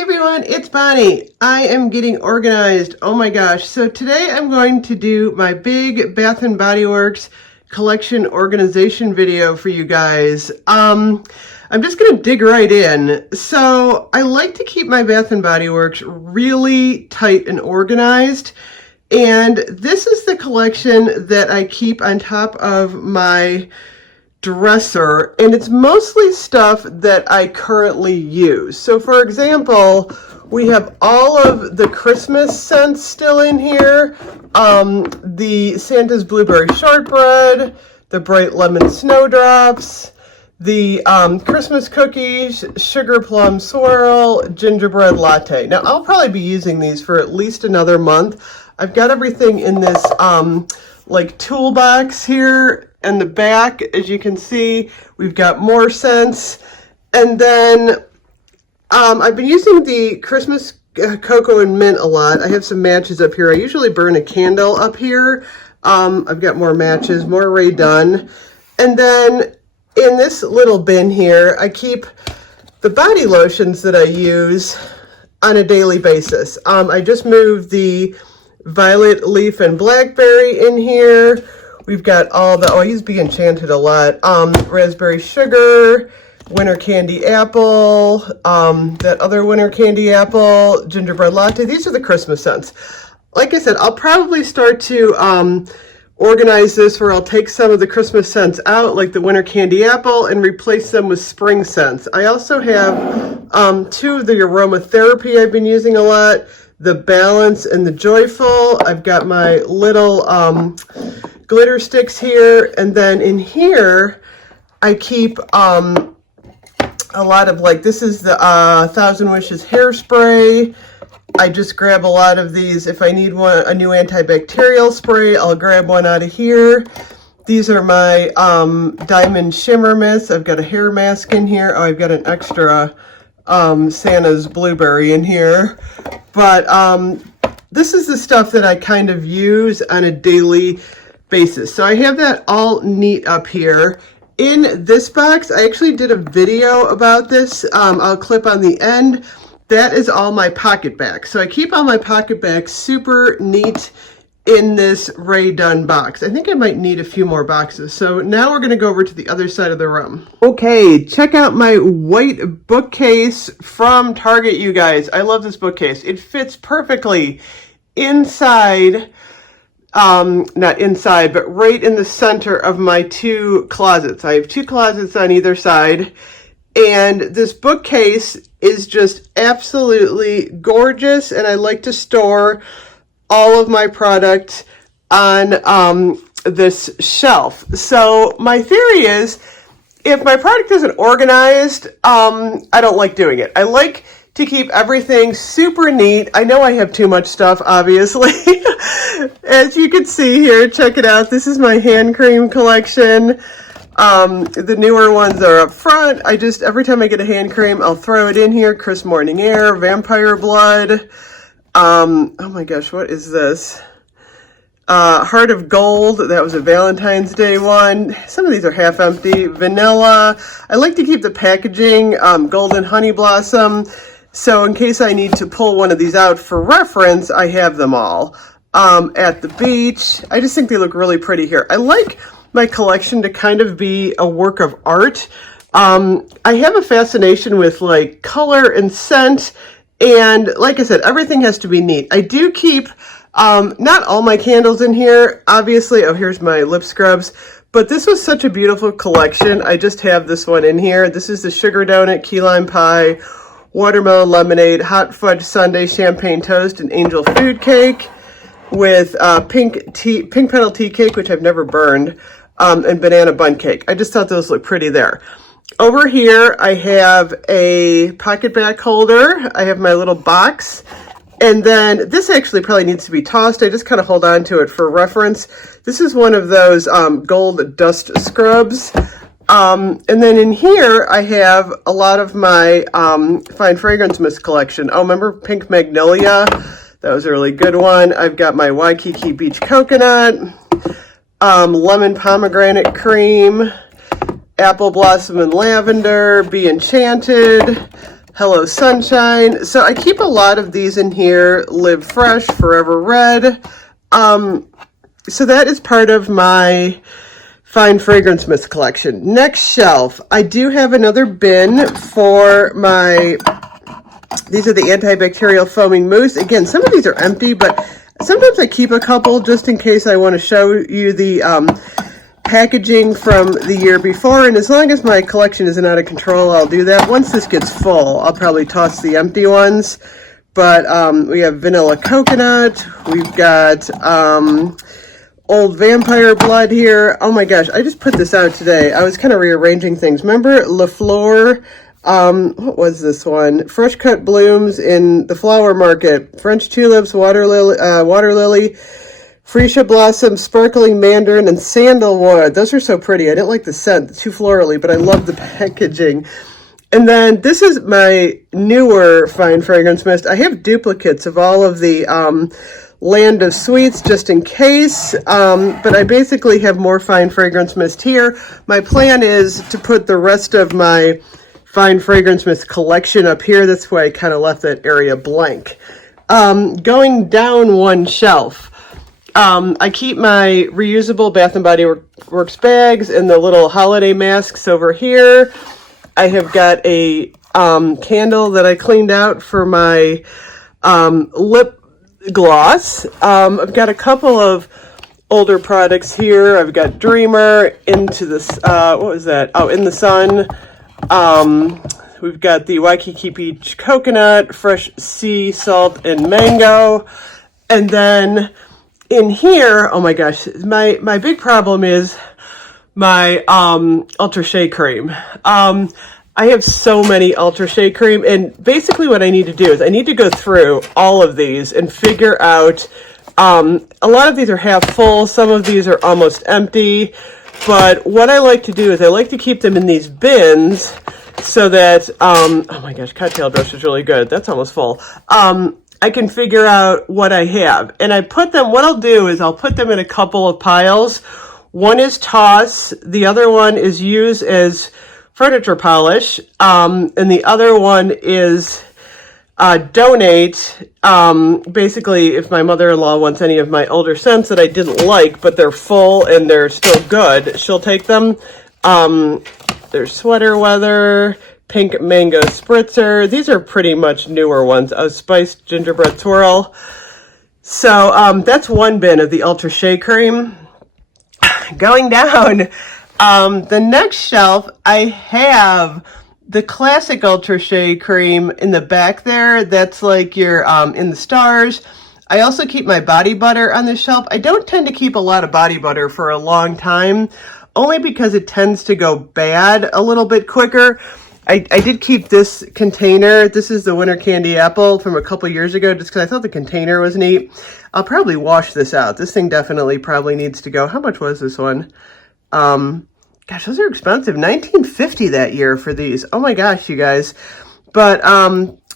Hey everyone, it's Bonnie. I am getting organized. Oh my gosh. So today I'm going to do my big Bath & Body Works collection organization video for you guys. I'm just going to dig right in. So I like to keep my Bath & Body Works really tight and organized. And this is the collection that I keep on top of my dresser, and it's mostly stuff that I currently use. So for example, we have all of the Christmas scents still in here, the Santa's Blueberry Shortbread, the Bright Lemon Snowdrops, the Christmas cookies, Sugar Plum Swirl, Gingerbread Latte. Now I'll probably be using these for at least another month. I've got everything in this like toolbox here. And the back, as you can see, we've got more scents. And then I've been using the Christmas cocoa and mint a lot. I have some matches up here. I usually burn a candle up here. I've got more matches, more Rae Dunn. And then in this little bin here, I keep the body lotions that I use on a daily basis. I just moved the Violet Leaf and Blackberry in here. We've got all the, I use Be Enchanted a lot, Raspberry Sugar, Winter Candy Apple, that other Winter Candy Apple, Gingerbread Latte. These are the Christmas scents. Like I said, I'll probably start to organize this where I'll take some of the Christmas scents out, like the Winter Candy Apple, and replace them with spring scents. I also have two of the aromatherapy I've been using a lot, the Balance and the Joyful. I've got my little glitter sticks here, and then in here I keep a lot of, like, this is the Thousand Wishes hairspray. I just grab a lot of these. If I need a new antibacterial spray, I'll grab one out of here. These are my Diamond Shimmer Mists. I've got a hair mask in here. Oh, I've got an extra Santa's Blueberry in here. But this is the stuff that I kind of use on a daily basis. So I have that all neat up here. In this box, I actually did a video about this. I'll clip on the end. That is all my pocket bags. So I keep all my pocket bags super neat in this Rae Dunn box. I think I might need a few more boxes. So now we're going to go over to the other side of the room. Okay, check out my white bookcase from Target, you guys. I love this bookcase. It fits perfectly inside, not inside, but right in the center of my two closets. I have two closets on either side, and this bookcase is just absolutely gorgeous, and I like to store all of my products on this shelf. So my theory is, if my product isn't organized, I don't like doing it. I like to keep everything super neat. I know I have too much stuff, obviously. As you can see here, check it out. This is my hand cream collection. The newer ones are up front. Every time I get a hand cream, I'll throw it in here. Crisp Morning Air, Vampire Blood. Oh my gosh, what is this? Heart of Gold, that was a Valentine's Day one. Some of these are half empty. Vanilla. I like to keep the packaging, Golden Honey Blossom. So in case I need to pull one of these out for reference, I have them all. At the Beach. I just think they look really pretty here. I like my collection to kind of be a work of art. I have a fascination with, like, color and scent. And like I said, everything has to be neat. I do keep not all my candles in here, obviously. Oh, here's my lip scrubs. But this was such a beautiful collection. I just have this one in here. This is the Sugar Donut, Key Lime Pie, Watermelon Lemonade, Hot Fudge Sundae, Champagne Toast, and Angel Food Cake with pink petal tea cake, which I've never burned, and banana bun cake. I just thought those looked pretty there. Over here, I have a pocket bag holder. I have my little box. And then this actually probably needs to be tossed. I just kind of hold on to it for reference. This is one of those gold dust scrubs. And then in here, I have a lot of my Fine Fragrance Mist collection. Oh, remember Pink Magnolia? That was a really good one. I've got my Waikiki Beach Coconut, Lemon Pomegranate Cream, Apple Blossom and Lavender, Be Enchanted, Hello Sunshine. So I keep a lot of these in here. Live Fresh, Forever Red. So that is part of my Fine Fragrance Mist collection. Next shelf, I do have another bin for my, these are the antibacterial foaming mousse. Again, some of these are empty, but sometimes I keep a couple just in case I want to show you the packaging from the year before. And as long as my collection isn't out of control, I'll do that. Once this gets full, I'll probably toss the empty ones. But we have vanilla coconut. We've got old vampire blood here. Oh my gosh, I just put this out today. I was kind of rearranging things. Remember La Fleur? What was this one? Fresh cut blooms in the flower market. French tulips, water lily, freesia blossom, sparkling mandarin, and sandalwood. Those are so pretty. I didn't like the scent, too florally, but I love the packaging. And then this is my newer Fine Fragrance Mist. I have duplicates of all of the Land of Sweets just in case, but I basically have more Fine Fragrance Mist here. My plan is to put the rest of my Fine Fragrance Mist collection up here. That's why I kind of left that area blank. Going down one shelf, I keep my reusable Bath & Body Works bags and the little holiday masks over here. I have got a candle that I cleaned out for my lip gloss. I've got a couple of older products here. I've got Dreamer, Into the, what was that? Oh, In the Sun. We've got the Waikiki Beach Coconut, Fresh Sea Salt, and Mango. And then in here, oh my gosh, my big problem is my Ultra Shea cream. I have so many Ultra Shea cream, and basically what I need to do is I need to go through all of these and figure out, a lot of these are half full, some of these are almost empty, but what I like to do is I like to keep them in these bins so that, oh my gosh, Cocktail Brush is really good. That's almost full. I can figure out what I have. And I put them, what I'll do is I'll put them in a couple of piles. One is toss, the other one is use as furniture polish, and the other one is donate. Basically, if my mother-in-law wants any of my older scents that I didn't like, but they're full and they're still good, she'll take them. There's Sweater Weather, Pink Mango Spritzer. These are pretty much newer ones. A Spiced Gingerbread Twirl. So that's one bin of the Ultra Shea cream. Going down, the next shelf, I have the classic Ultra Shea cream in the back there. That's like your In the Stars. I also keep my body butter on this shelf. I don't tend to keep a lot of body butter for a long time, only because it tends to go bad a little bit quicker. I did keep this container. This is the Winter Candy Apple from a couple years ago, just because I thought the container was neat. I'll probably wash this out. This thing definitely probably needs to go. How much was this one? Gosh, those are expensive. $19.50 that year for these. Oh my gosh, you guys. But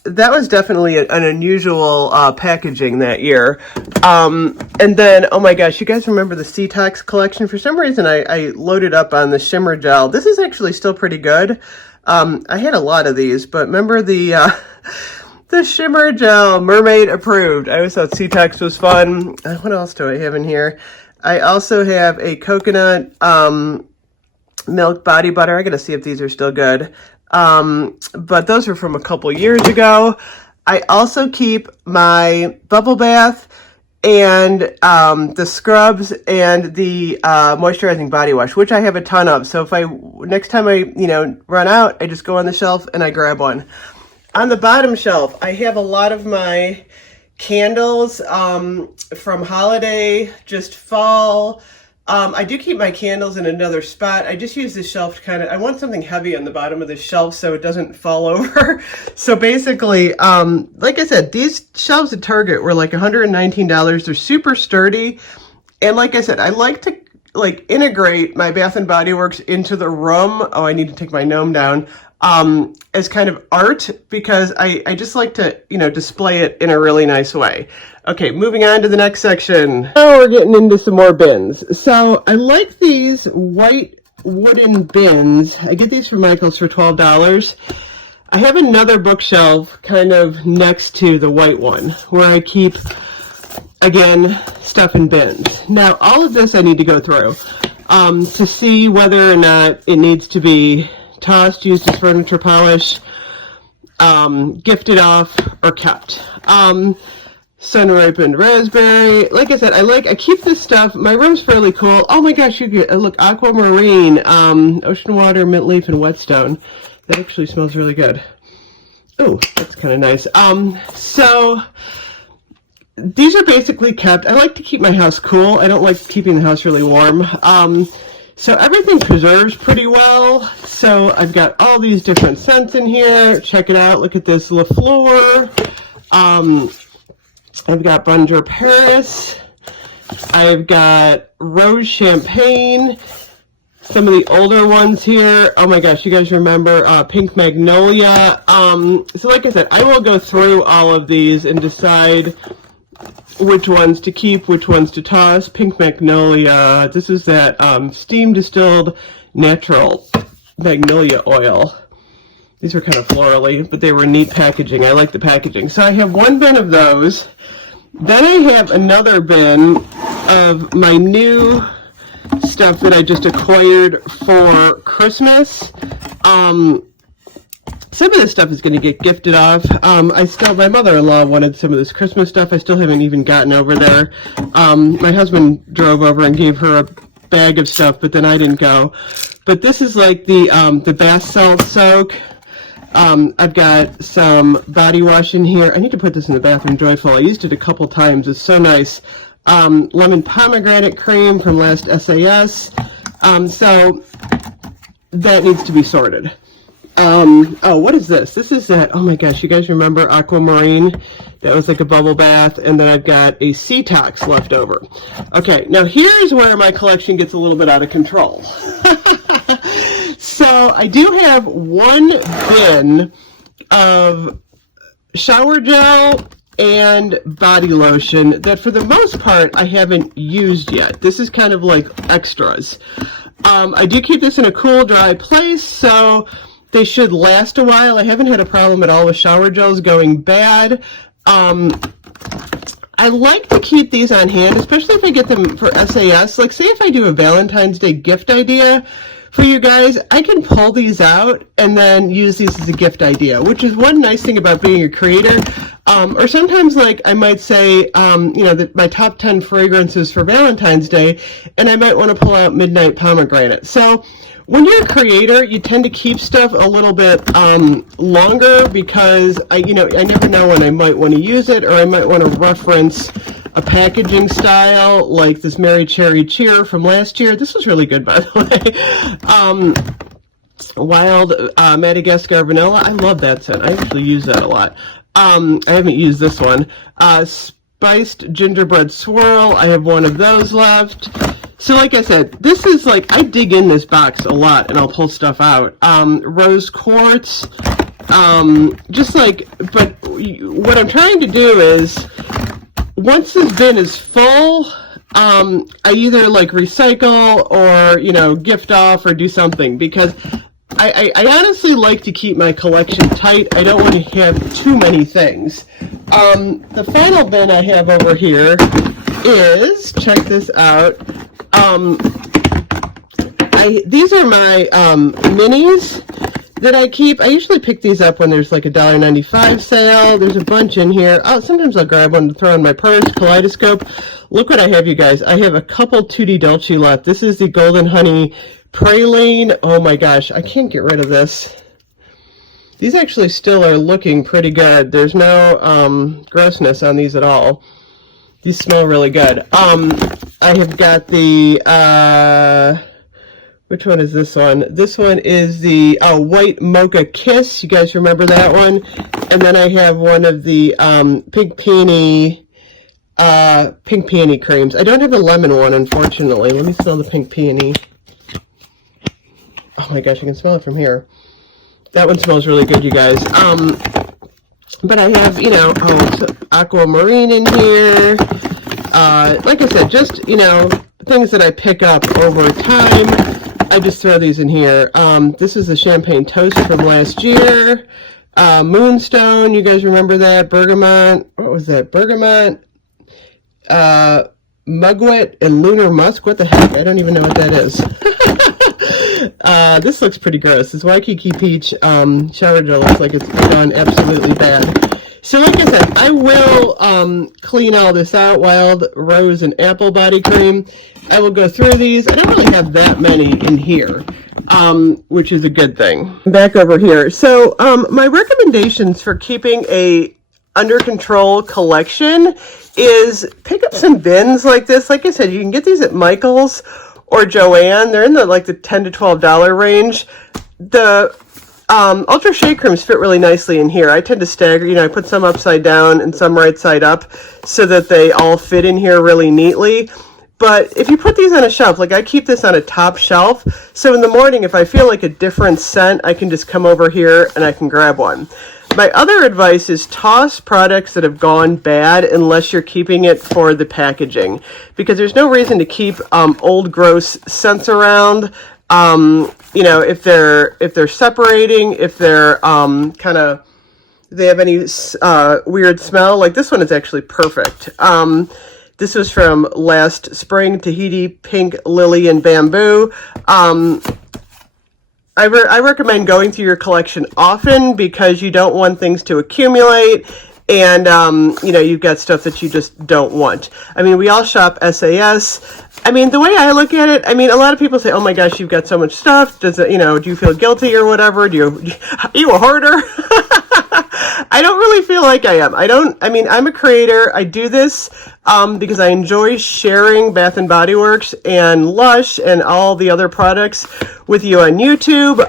that was definitely an unusual packaging that year. And then, oh my gosh, you guys remember the Cetox collection? For some reason, I loaded up on the shimmer gel. This is actually still pretty good. I had a lot of these, but remember the shimmer gel, mermaid approved. I always thought Cetox was fun. What else do I have in here? I also have a coconut milk body butter. I gotta see if these are still good. But those are from a couple years ago. I also keep my bubble bath and the scrubs and the moisturizing body wash, which I have a ton of. So if next time I run out, I just go on the shelf and I grab one. On the bottom shelf, I have a lot of my candles from holiday, just fall. I do keep my candles in another spot. I just use this shelf to I want something heavy on the bottom of this shelf so it doesn't fall over. So basically, like I said, these shelves at Target were like $119. They're super sturdy. And like I said, I like to integrate my Bath & Body Works into the room. Oh, I need to take my gnome down. As kind of art, because I just like to, display it in a really nice way. Okay, moving on to the next section. Now we're getting into some more bins. So I like these white wooden bins. I get these from Michael's for $12. I have another bookshelf kind of next to the white one where I keep, again, stuff in bins. Now, all of this I need to go through to see whether or not it needs to be tossed, used as furniture polish, gifted off, or kept. Sun-ripened raspberry. Like I said, I keep this stuff. My room's fairly cool. Oh my gosh, you get, look, aquamarine, ocean water, mint leaf, and whetstone. That actually smells really good. Oh, that's kind of nice. So these are basically kept. I like to keep my house cool. I don't like keeping the house really warm. So everything preserves pretty well. So I've got all these different scents in here. Check it out. Look at this LaFleur. I've got Bonjour Paris. I've got Rose Champagne. Some of the older ones here. Oh my gosh, you guys remember Pink Magnolia. So like I said, I will go through all of these and decide which ones to keep, which ones to toss. Pink Magnolia. This is that steam distilled natural magnolia oil. These were kind of florally, but they were neat packaging. I like the packaging. So I have one bin of those. Then I have another bin of my new stuff that I just acquired for Christmas. Some of this stuff is going to get gifted off. My mother-in-law wanted some of this Christmas stuff. I still haven't even gotten over there. My husband drove over and gave her a bag of stuff, but then I didn't go. But this is like the bath salt soak. I've got some body wash in here. I need to put this in the bathroom joyful. I used it a couple times. It's so nice. Lemon pomegranate cream from last SAS. So that needs to be sorted. Oh, what is this? This is that, oh my gosh, you guys remember Aquamarine? That was like a bubble bath, and then I've got a Sea-Tox left over. Okay, now here's where my collection gets a little bit out of control. So I do have one bin of shower gel and body lotion that for the most part I haven't used yet. This is kind of like extras. I do keep this in a cool, dry place, so they should last a while. I haven't had a problem at all with shower gels going bad. I like to keep these on hand, especially if I get them for SAS. Like, say if I do a Valentine's Day gift idea for you guys, I can pull these out and then use these as a gift idea, which is one nice thing about being a creator. Or sometimes, like, I might say, you know, my top 10 fragrances for Valentine's Day, and I might want to pull out Midnight Pomegranate. So when you're a creator, you tend to keep stuff a little bit longer because, I never know when I might want to use it, or I might want to reference a packaging style like this Mary Cherry Cheer from last year. This was really good, by the way. Wild Madagascar Vanilla. I love that scent. I actually use that a lot. I haven't used this one. Spiced Gingerbread Swirl. I have one of those left. So like I said, this is like, I dig in this box a lot and I'll pull stuff out. Rose Quartz. Just like, but what I'm trying to do is, once this bin is full, I either like recycle or, gift off or do something, because I honestly like to keep my collection tight. I don't want to have too many things. The final bin I have over here is, check this out, these are my minis that I keep. I usually pick these up when there's like a $1.95 sale. There's a bunch in here. Sometimes I'll grab one to throw in my purse. Kaleidoscope. Look what I have, you guys. I have a couple Tutti Dolci left. This is the Golden Honey Praline. Oh my gosh, I can't get rid of this. These actually still are looking pretty good. There's no grossness on these at all. These smell really good. I have got the, which one is this one? This one is the White Mocha Kiss. You guys remember that one? And then I have one of the Pink Peony creams. I don't have the lemon one, unfortunately. Let me smell the Pink Peony. Oh my gosh, I can smell it from here. That one smells really good, you guys. But I have, aquamarine in here. Like I said, just, things that I pick up over time. I just throw these in here. This is the Champagne Toast from last year. Moonstone, you guys remember that? Bergamot, what was that? Bergamot, Mugwort, and Lunar Musk. What the heck? I don't even know what that is. This looks pretty gross. This Waikiki Peach shower gel looks like it's gone absolutely bad. So like I said, I will clean all this out. Wild Rose and Apple Body Cream. I will go through these. I don't really have that many in here, which is a good thing. Back over here. So my recommendations for keeping a under control collection is pick up some bins like this. Like I said, you can get these at Michael's or Joann. They're in the $10 to $12 range. The Ultra Shea creams fit really nicely in here. I tend to stagger, I put some upside down and some right side up so that they all fit in here really neatly. But if you put these on a shelf, like I keep this on a top shelf, so in the morning if I feel like a different scent, I can just come over here and I can grab one. My other advice is toss products that have gone bad unless you're keeping it for the packaging, because there's no reason to keep old gross scents around. If they're separating, if they're they have any weird smell. Like this one is actually perfect. This was from last spring, Tahiti Pink, Lily, and Bamboo. I recommend going through your collection often because you don't want things to accumulate and, you've got stuff that you just don't want. I mean, we all shop SAS. I mean, the way I look at it, a lot of people say, oh my gosh, you've got so much stuff. Does it, do you feel guilty or whatever? Are you a hoarder? I don't really feel like I am. I'm a creator. I do this because I enjoy sharing Bath & Body Works and Lush and all the other products with you on YouTube.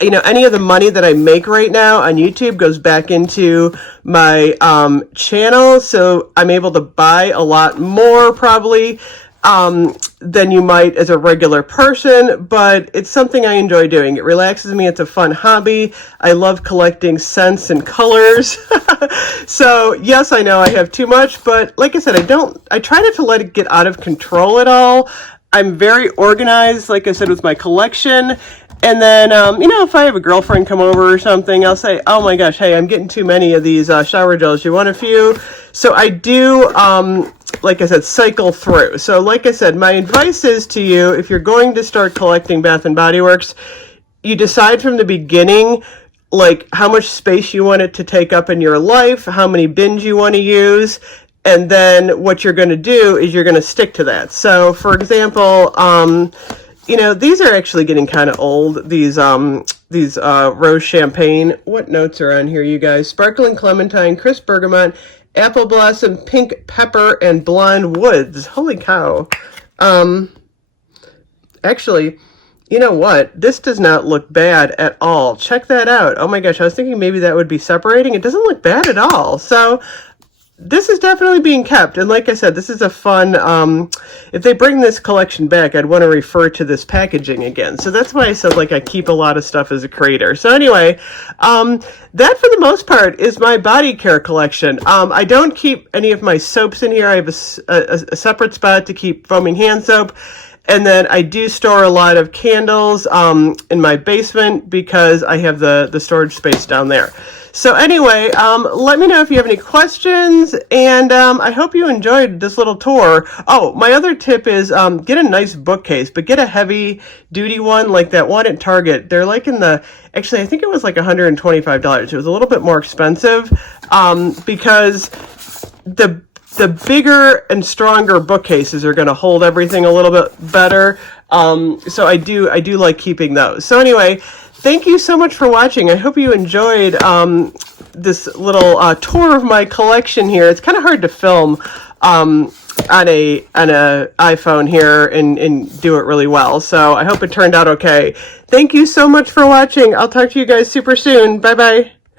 Any of the money that I make right now on YouTube goes back into my channel, so I'm able to buy a lot more probably than you might as a regular person, but it's something I enjoy doing. It relaxes me. It's a fun hobby. I love collecting scents and colors. So yes, I know I have too much, but like I said, I try not to let it get out of control at all. I'm very organized, like I said, with my collection. And then, if I have a girlfriend come over or something, I'll say, oh my gosh, hey, I'm getting too many of these shower gels. You want a few? So I do, like I said, cycle through. So like I said, my advice is to you, if you're going to start collecting Bath & Body Works, you decide from the beginning, like how much space you want it to take up in your life, how many bins you want to use, and then what you're going to do is you're going to stick to that. So for example, these are actually getting kind of old. These rose champagne. What notes are on here, you guys? Sparkling clementine, crisp bergamot, apple blossom, pink pepper, and blonde woods. Holy cow. Actually, you know what? This does not look bad at all. Check that out. Oh my gosh, I was thinking maybe that would be separating. It doesn't look bad at all. So this is definitely being kept. And like I said, this is a fun, if they bring this collection back, I'd want to refer to this packaging again. So that's why I said, like, I keep a lot of stuff as a creator. So anyway, that for the most part is my body care collection. I don't keep any of my soaps in here. I have a separate spot to keep foaming hand soap. And then I do store a lot of candles in my basement because I have the storage space down there. So anyway, let me know if you have any questions, and I hope you enjoyed this little tour. Oh, my other tip is get a nice bookcase, but get a heavy-duty one like that one at Target. They're like actually, I think it was like $125. It was a little bit more expensive because the bigger and stronger bookcases are going to hold everything a little bit better. So I do like keeping those. So anyway, thank you so much for watching. I hope you enjoyed this little tour of my collection here. It's kind of hard to film on a iPhone here and do it really well. So I hope it turned out okay. Thank you so much for watching. I'll talk to you guys super soon. Bye-bye.